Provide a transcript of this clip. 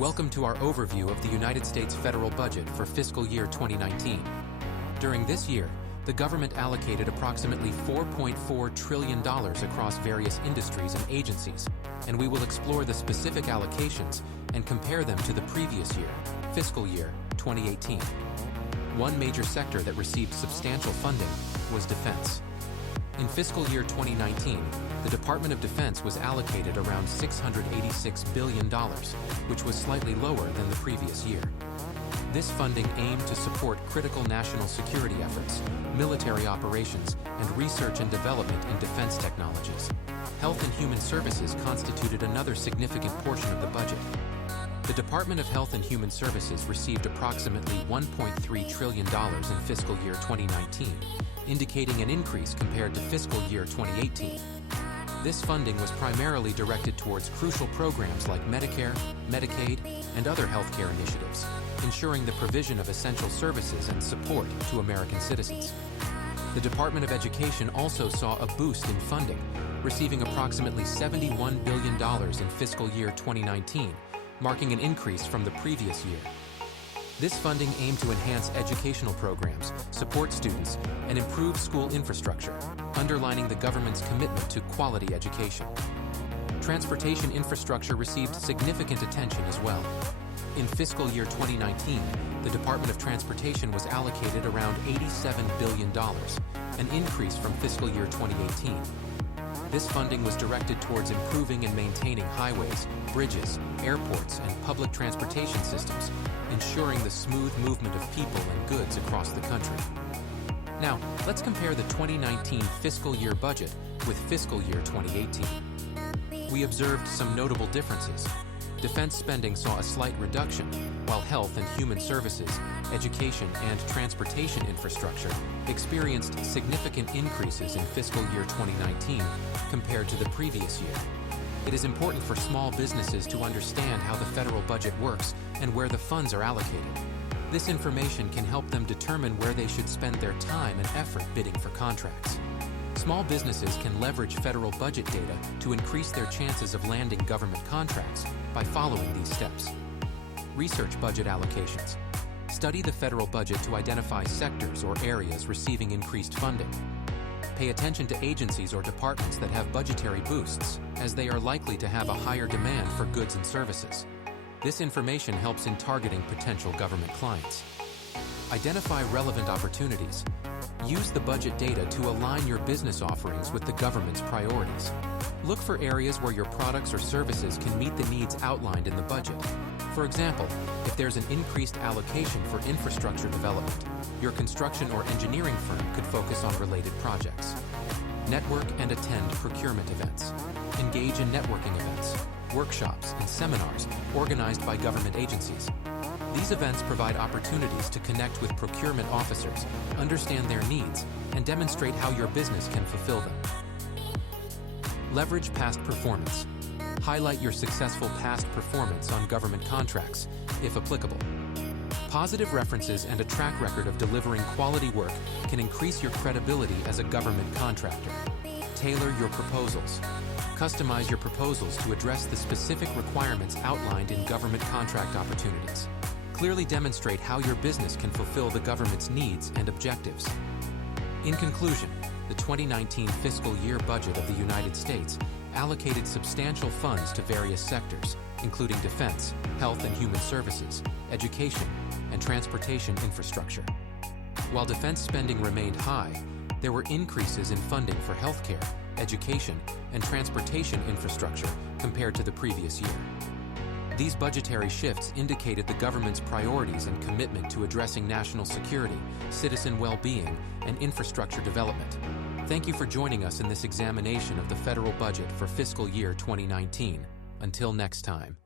Welcome to our overview of the United States federal budget for fiscal year 2019. During this year, the government allocated approximately $4.4 trillion across various industries and agencies, and we will explore the specific allocations and compare them to the previous year, fiscal year 2018. One major sector that received substantial funding was defense. In fiscal year 2019, the Department of Defense was allocated around $686 billion, which was slightly lower than the previous year. This funding aimed to support critical national security efforts, military operations, and research and development in defense technologies. Health and Human Services constituted another significant portion of the budget. The Department of Health and Human Services received approximately $1.3 trillion in fiscal year 2019, indicating an increase compared to fiscal year 2018. This funding was primarily directed towards crucial programs like Medicare, Medicaid, and other healthcare initiatives, ensuring the provision of essential services and support to American citizens. The Department of Education also saw a boost in funding, receiving approximately $71 billion in fiscal year 2019, marking an increase from the previous year. This funding aimed to enhance educational programs, support students, and improve school infrastructure, underlining the government's commitment to quality education. Transportation infrastructure received significant attention as well. In fiscal year 2019, the Department of Transportation was allocated around $87 billion, an increase from fiscal year 2018. This funding was directed towards improving and maintaining highways, bridges, airports, and public transportation systems, ensuring the smooth movement of people and goods across the country. Now, let's compare the 2019 fiscal year budget with fiscal year 2018. We observed some notable differences. Defense spending saw a slight reduction, while health and human services, education, and transportation infrastructure experienced significant increases in fiscal year 2019 compared to the previous year. It is important for small businesses to understand how the federal budget works and where the funds are allocated. This information can help them determine where they should spend their time and effort bidding for contracts. Small businesses can leverage federal budget data to increase their chances of landing government contracts by following these steps. Research budget allocations. Study the federal budget to identify sectors or areas receiving increased funding. Pay attention to agencies or departments that have budgetary boosts, as they are likely to have a higher demand for goods and services. This information helps in targeting potential government clients. Identify relevant opportunities. Use the budget data to align your business offerings with the government's priorities. Look for areas where your products or services can meet the needs outlined in the budget. For example, if there's an increased allocation for infrastructure development, your construction or engineering firm could focus on related projects. Network and attend procurement events. Engage in networking events, workshops, and seminars organized by government agencies. These events provide opportunities to connect with procurement officers, understand their needs, and demonstrate how your business can fulfill them. Leverage past performance. Highlight your successful past performance on government contracts, if applicable. Positive references and a track record of delivering quality work can increase your credibility as a government contractor. Tailor your proposals. Customize your proposals to address the specific requirements outlined in government contract opportunities. Clearly demonstrate how your business can fulfill the government's needs and objectives. In conclusion, the 2019 fiscal year budget of the United States allocated substantial funds to various sectors, including defense, health and human services, education, and transportation infrastructure. While defense spending remained high, there were increases in funding for healthcare, education, and transportation infrastructure compared to the previous year. These budgetary shifts indicated the government's priorities and commitment to addressing national security, citizen well-being, and infrastructure development. Thank you for joining us in this examination of the federal budget for fiscal year 2019. Until next time.